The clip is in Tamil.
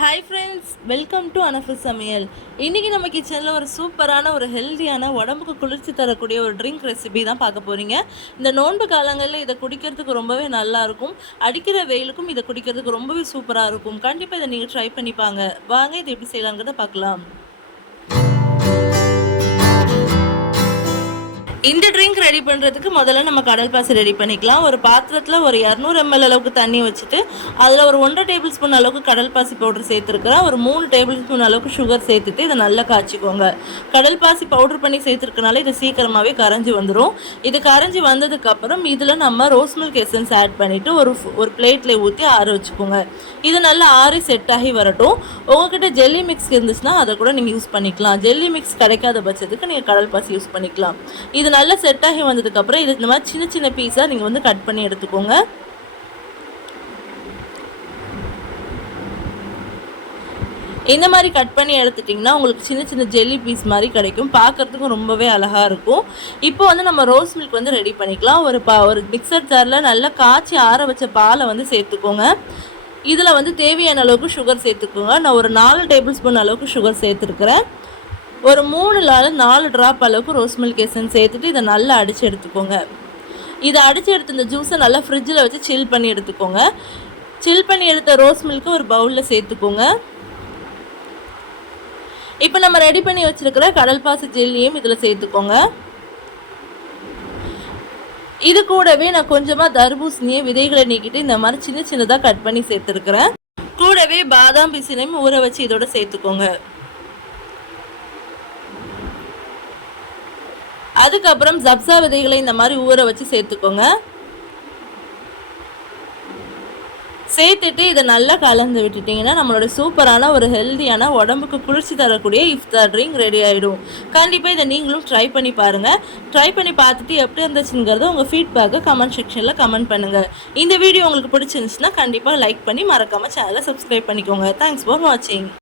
Hi friends welcome to Anafu சமையல் இன்றைக்கி நம்ம கிச்சனில் ஒரு சூப்பரான ஒரு ஹெல்த்தியான உடம்புக்கு குளிர்ச்சி தரக்கூடிய ஒரு ட்ரிங்க் ரெசிபி தான் பார்க்க போகிறீங்க இந்த நோன்பு காலங்களில் இதை குடிக்கிறதுக்கு ரொம்பவே நல்லா இருக்கும். அடிக்கிற வெயிலுக்கும் இதை குடிக்கிறதுக்கு ரொம்பவே சூப்பராக இருக்கும். கண்டிப்பாக இதை நீங்கள் ட்ரை பண்ணிப்பாங்க வாங்க இதை எப்படி செய்யலாங்கிறத பார்க்கலாம். இந்த ட்ரிங்க் ரெடி பண்ணுறதுக்கு முதல்ல நம்ம கடல் பாசி ரெடி பண்ணிக்கலாம். ஒரு பாத்திரத்தில் ஒரு இரநூறு எம்எல் அளவுக்கு தண்ணி வச்சுட்டு அதில் ஒரு ஒன்றரை டேபிள் ஸ்பூன் அளவுக்கு கடல் பாசி பவுடர் சேர்த்துருக்குறேன் ஒரு மூணு டேபிள் ஸ்பூன் அளவுக்கு சுகர் சேர்த்துட்டு இதை நல்லா காய்ச்சிக்கோங்க. கடல் பாசி பவுடர் பண்ணி சேர்த்துருக்கனால இது சீக்கிரமாகவே கரைஞ்சி வந்துடும் இது கரைஞ்சி வந்ததுக்கப்புறம் இதில் நம்ம ரோஸ் மில்க் எசன்ஸ் ஆட் பண்ணிவிட்டு ஒரு ஒரு பிளேட்டில் ஊற்றி ஆற வச்சுக்கோங்க. இது நல்லா ஆறி செட் ஆகி வரட்டும். உங்ககிட்ட ஜெல்லி மிக்ஸ் இருந்துச்சுன்னா அதை கூட நீங்கள் யூஸ் பண்ணிக்கலாம். ஜெல்லி மிக்ஸ் கிடைக்காத பட்சத்துக்கு நீங்கள் கடல் பாசி யூஸ் பண்ணிக்கலாம். இது நல்லா செட் ஆகி வந்ததுக்கப்புறம் இது இந்த மாதிரி சின்ன சின்ன பீஸாக நீங்கள் வந்து கட் பண்ணி எடுத்துக்கோங்க. இந்த மாதிரி கட் பண்ணி எடுத்துட்டிங்கன்னா உங்களுக்கு சின்ன சின்ன ஜெல்லி பீஸ் மாதிரி கிடைக்கும். பார்க்குறதுக்கும் ரொம்பவே அழகாக இருக்கும். இப்போ வந்து நம்ம ரோஸ் மில்க் வந்து ரெடி பண்ணிக்கலாம். ஒரு பா ஒரு மிக்சர் ஜாரில் நல்லா காய்ச்சி ஆற வச்ச பாலை வந்து சேர்த்துக்கோங்க. இதில் வந்து தேவையான அளவுக்கு சுகர் சேர்த்துக்கோங்க. நான் ஒரு நாலு டேபிள் ஸ்பூன் அளவுக்கு சுகர் சேர்த்துருக்குறேன். ஒரு மூணுலால் நாலு ட்ராப் அளவுக்கு ரோஸ் மில்க் எசன் சேர்த்துட்டு இதை நல்லா அடித்து எடுத்துக்கோங்க. இதை அடித்து எடுத்து இந்த ஜூஸை நல்லா ஃப்ரிட்ஜில் வச்சு சில் பண்ணி எடுத்துக்கோங்க. சில் பண்ணி எடுத்த ரோஸ் மில்க்கு ஒரு பவுலில் சேர்த்துக்கோங்க. இப்போ நம்ம ரெடி பண்ணி வச்சுருக்கிற கடல் பாசி ஜெல்லியும் இதில் சேர்த்துக்கோங்க. இது கூடவே நான் கொஞ்சமாக தர்பூசணியை விதைகளை நீக்கிட்டு இந்த மாதிரி சின்ன சின்னதாக கட் பண்ணி சேர்த்துருக்குறேன். கூடவே பாதாம் பிசினையும் ஊற வச்சு இதோட சேர்த்துக்கோங்க. அதுக்கப்புறம் ஜப்சா விதைகளை இந்த மாதிரி ஊற வச்சு சேர்த்துக்கோங்க. சேர்த்துட்டு இதை நல்லா கலந்து விட்டுட்டிங்கன்னா நம்மளோட சூப்பரான ஒரு ஹெல்த்தியான உடம்புக்கு குளிர்ச்சி தரக்கூடிய இஃப்தார் ட்ரிங்க் ரெடி ஆகிடும் கண்டிப்பாக இதை நீங்களும் ட்ரை பண்ணி பாருங்கள் ட்ரை பண்ணி பார்த்துட்டு எப்படி இருந்துச்சுங்கிறத உங்கள் ஃபீட்பேக்கை கமெண்ட் செக்ஷனில் கமெண்ட் பண்ணுங்கள் இந்த வீடியோ உங்களுக்கு பிடிச்சிருந்துச்சுன்னா கண்டிப்பாக லைக் பண்ணி மறக்காமல் சேனலை சப்ஸ்கிரைப் பண்ணிக்கோங்க. தேங்க்ஸ் ஃபார் வாட்சிங்